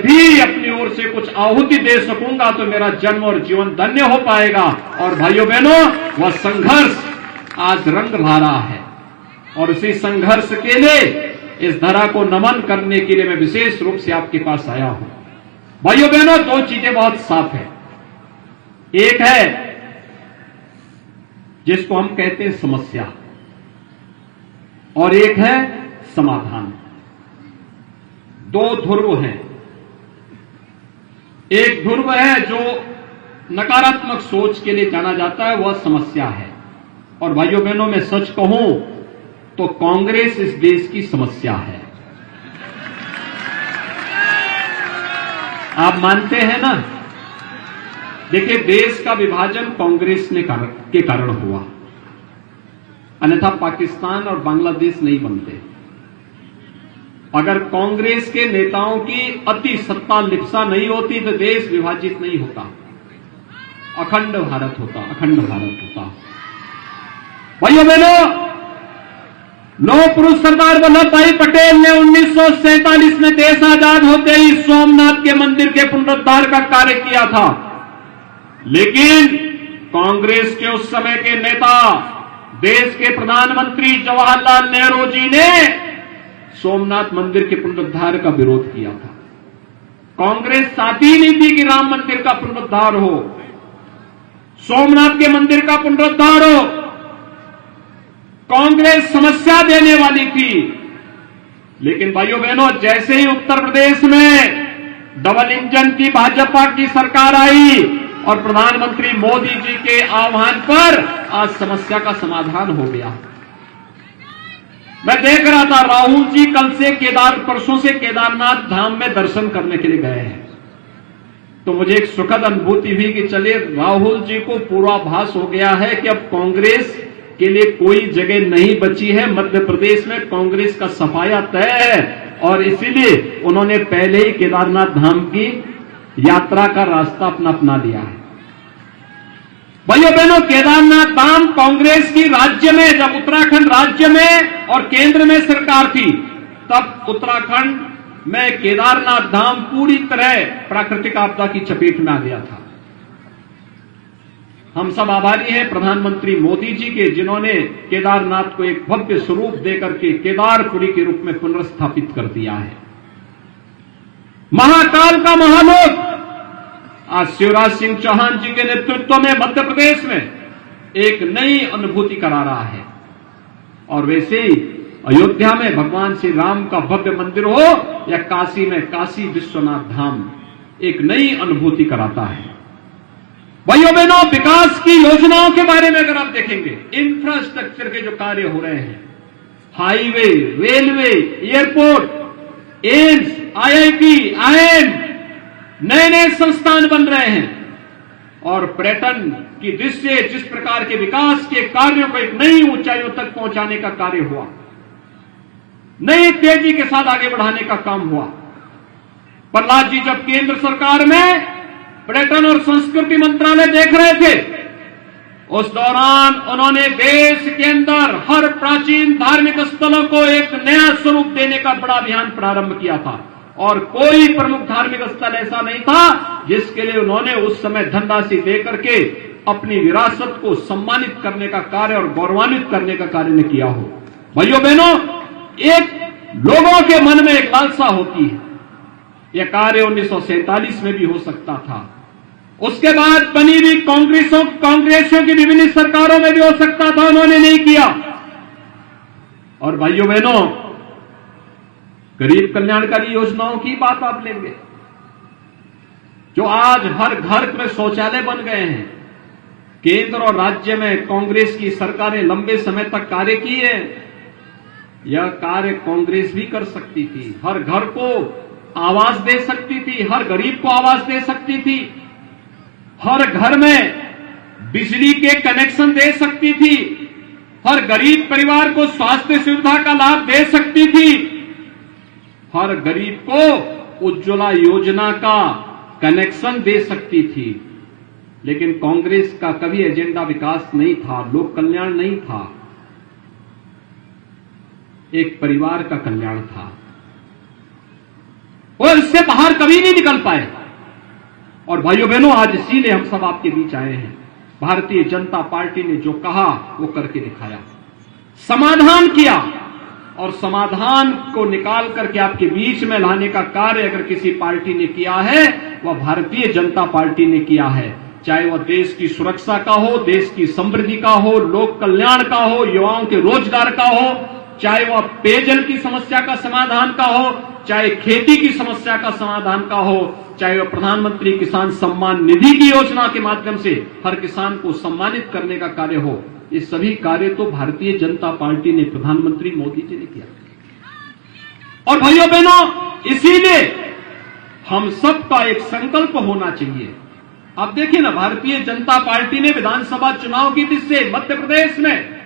भी अपनी ओर से कुछ आहुति दे सकूंगा तो मेरा जन्म और जीवन धन्य हो पाएगा। और भाइयों बहनों, वह संघर्ष आज रंग ला रहा है और उसी संघर्ष के लिए इस धरा को नमन करने के लिए मैं विशेष रूप से आपके पास आया हूं। भाइयों बहनों, दो चीजें बहुत साफ है। एक है जिसको हम कहते हैं समस्या और एक है समाधान। दो ध्रुव हैं। एक ध्रुव है जो नकारात्मक सोच के लिए जाना जाता है, वह समस्या है। और भाइयों बहनों, मैं सच कहूं तो कांग्रेस इस देश की समस्या है। आप मानते हैं ना? देखिए, देश का विभाजन कांग्रेस के कारण हुआ, अन्यथा पाकिस्तान और बांग्लादेश नहीं बनते। अगर कांग्रेस के नेताओं की अति सत्ता लिप्सा नहीं होती तो देश विभाजित नहीं होता, अखंड भारत होता, अखंड भारत होता। भाइयों बहनों, लौह पुरुष सरदार वल्लभ भाई पटेल ने 1947 में देश आजाद होते ही सोमनाथ के मंदिर के पुनरुद्धार का कार्य किया था। लेकिन कांग्रेस के उस समय के नेता, देश के प्रधानमंत्री जवाहरलाल नेहरू जी ने सोमनाथ मंदिर के पुनरुद्धार का विरोध किया था। कांग्रेस चाहती ही नहीं थी कि राम मंदिर का पुनरुद्धार हो, सोमनाथ के मंदिर का पुनरुद्धार हो। कांग्रेस समस्या देने वाली थी। लेकिन भाइयों बहनों, जैसे ही उत्तर प्रदेश में डबल इंजन की भाजपा की सरकार आई और प्रधानमंत्री मोदी जी के आह्वान पर आज समस्या का समाधान हो गया। मैं देख रहा था, राहुल जी कल से परसों से केदारनाथ धाम में दर्शन करने के लिए गए हैं। तो मुझे एक सुखद अनुभूति हुई कि चलिए, राहुल जी को पूर्वाभास हो गया है कि अब कांग्रेस के लिए कोई जगह नहीं बची है। मध्य प्रदेश में कांग्रेस का सफाया तय है और इसीलिए उन्होंने पहले ही केदारनाथ धाम की यात्रा का रास्ता अपना लिया है। भाइयों बहनों, केदारनाथ धाम कांग्रेस की राज्य में, जब उत्तराखंड राज्य में और केंद्र में सरकार थी, तब उत्तराखंड में केदारनाथ धाम पूरी तरह प्राकृतिक आपदा की चपेट में आ गया था। हम सब आभारी हैं प्रधानमंत्री मोदी जी के, जिन्होंने केदारनाथ को एक भव्य स्वरूप देकर के केदारपुरी के रूप में पुनर्स्थापित कर दिया है। महाकाल का महालोक आज शिवराज सिंह चौहान जी के नेतृत्व में मध्य प्रदेश में एक नई अनुभूति करा रहा है। और वैसे ही अयोध्या में भगवान श्री राम का भव्य मंदिर हो या काशी में काशी विश्वनाथ धाम एक नई अनुभूति कराता है। भाइयों बहनों, विकास की योजनाओं के बारे में अगर आप देखेंगे, इंफ्रास्ट्रक्चर के जो कार्य हो रहे हैं, highway, railway, airport, AIIMS, IIT, IIM, नए नए संस्थान बन रहे हैं और पर्यटन की दृष्टि से जिस प्रकार के विकास के कार्यों को एक नई ऊंचाइयों तक पहुंचाने का कार्य हुआ, नई तेजी के साथ आगे बढ़ाने का काम हुआ। प्रहलाद जी जब केंद्र सरकार में पर्यटन और संस्कृति मंत्रालय देख रहे थे, उस दौरान उन्होंने देश के अंदर हर प्राचीन धार्मिक स्थलों को एक नया स्वरूप देने का बड़ा अभियान प्रारंभ किया था और कोई प्रमुख धार्मिक स्थल ऐसा नहीं था जिसके लिए उन्होंने उस समय धनराशि देकर के अपनी विरासत को सम्मानित करने का कार्य और गौरवान्वित करने का कार्य ने किया हो। भाइयों बहनों, एक लोगों के मन में एक लालसा होती है, यह कार्य 1947 में भी हो सकता था, उसके बाद बनी हुई कांग्रेसियों की विभिन्न सरकारों में भी हो सकता था, उन्होंने नहीं किया। और भाइयों बहनों, गरीब कल्याणकारी योजनाओं की बात आप लेंगे, जो आज हर घर में शौचालय बन गए हैं। केंद्र और राज्य में कांग्रेस की सरकारें लंबे समय तक कार्य किए। यह कार्य कांग्रेस भी कर सकती थी, हर घर को आवास दे सकती थी, हर गरीब को आवास दे सकती थी, हर घर में बिजली के कनेक्शन दे सकती थी, हर गरीब परिवार को स्वास्थ्य सुविधा का लाभ दे सकती थी, हर गरीब को उज्ज्वला योजना का कनेक्शन दे सकती थी। लेकिन कांग्रेस का कभी एजेंडा विकास नहीं था, लोक कल्याण नहीं था, एक परिवार का कल्याण था। वो इससे बाहर कभी नहीं निकल पाए। और भाइयों बहनों, आज इसीलिए हम सब आपके बीच आए हैं। भारतीय जनता पार्टी ने जो कहा वो करके दिखाया, समाधान किया, और समाधान को निकाल करके आपके बीच में लाने का कार्य अगर किसी पार्टी ने किया है, वह भारतीय जनता पार्टी ने किया है। चाहे वह देश की सुरक्षा का हो, देश की समृद्धि का हो, लोक कल्याण का हो, युवाओं के रोजगार का हो, चाहे वह पेयजल की समस्या का समाधान का हो, चाहे खेती की समस्या का समाधान का हो, चाहे वह प्रधानमंत्री किसान सम्मान निधि की योजना के माध्यम से हर किसान को सम्मानित करने का कार्य हो। ये सभी कार्य तो भारतीय जनता पार्टी ने, प्रधानमंत्री मोदी जी ने किया। और भाइयों बहनों, इसीलिए हम सबका एक संकल्प होना चाहिए। आप देखिए ना, भारतीय जनता पार्टी ने विधानसभा चुनाव की जिससे मध्य प्रदेश में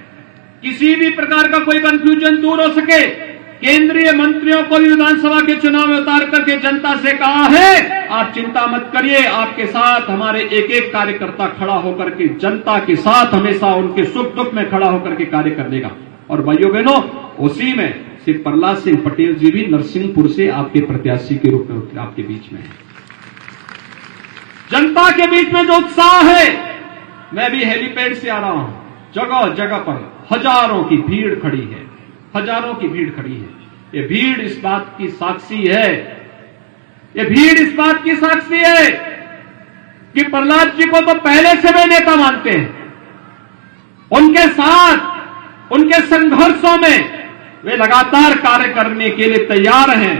किसी भी प्रकार का कोई कंफ्यूजन दूर हो सके, केंद्रीय मंत्रियों को भी विधानसभा के चुनाव में उतार करके जनता से कहा है, आप चिंता मत करिए, आपके साथ हमारे एक एक कार्यकर्ता खड़ा होकर के जनता के साथ हमेशा उनके सुख दुख में खड़ा होकर के कार्य कर देगा। और भाइयों बहनों, उसी में श्री प्रहलाद सिंह पटेल जी भी नरसिंहपुर से आपके प्रत्याशी के रूप में आपके बीच में है। जनता के बीच में जो उत्साह है, मैं भी हेलीपैड से आ रहा हूं, जगह जगह पर हजारों की भीड़ खड़ी है, हजारों की भीड़ खड़ी है। ये भीड़ इस बात की साक्षी है, ये भीड़ इस बात की साक्षी है कि प्रहलाद जी को तो पहले से वे नेता मानते हैं। उनके साथ उनके संघर्षों में वे लगातार कार्य करने के लिए तैयार हैं।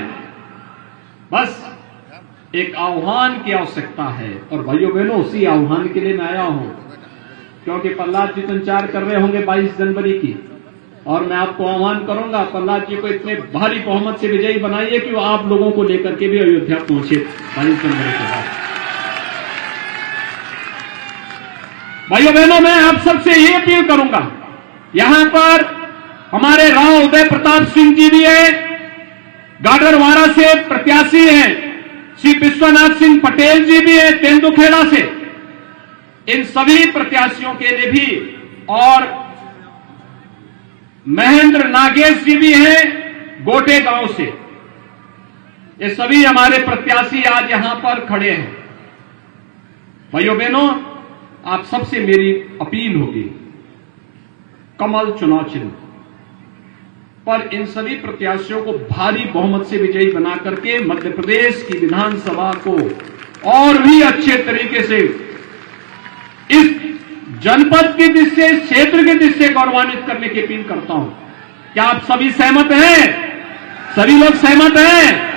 बस एक आह्वान की आवश्यकता है। और भाइयों बहनों, उसी आह्वान के लिए मैं आया हूं, क्योंकि प्रहलाद जी संचार कर रहे होंगे 22 जनवरी की, और मैं आपको आह्वान करूंगा, प्रहलाद जी को इतने भारी बहुमत से विजयी बनाइए कि वो आप लोगों को लेकर के भी अयोध्या पहुंचे 22 जनवरी के बाद। भाइयों बहनों, मैं आप सबसे ये अपील करूंगा, यहां पर हमारे राव उदय प्रताप सिंह जी भी है, गाडरवाड़ा से प्रत्याशी हैं, श्री विश्वनाथ सिंह पटेल जी भी है तेंदुखेड़ा से, इन सभी प्रत्याशियों के लिए भी, और महेंद्र नागेश जी भी हैं गोटे गांव से, ये सभी हमारे प्रत्याशी आज यहां पर खड़े हैं। भाइयों बहनों, आप सबसे मेरी अपील होगी, कमल चुनाव चिन्ह पर इन सभी प्रत्याशियों को भारी बहुमत से विजयी बना करके मध्य प्रदेश की विधानसभा को और भी अच्छे तरीके से इस जनपद की दृष्टि, इस क्षेत्र की दृष्टि गौरवान्वित करने की अपील करता हूं। क्या आप सभी सहमत हैं? सभी लोग सहमत हैं?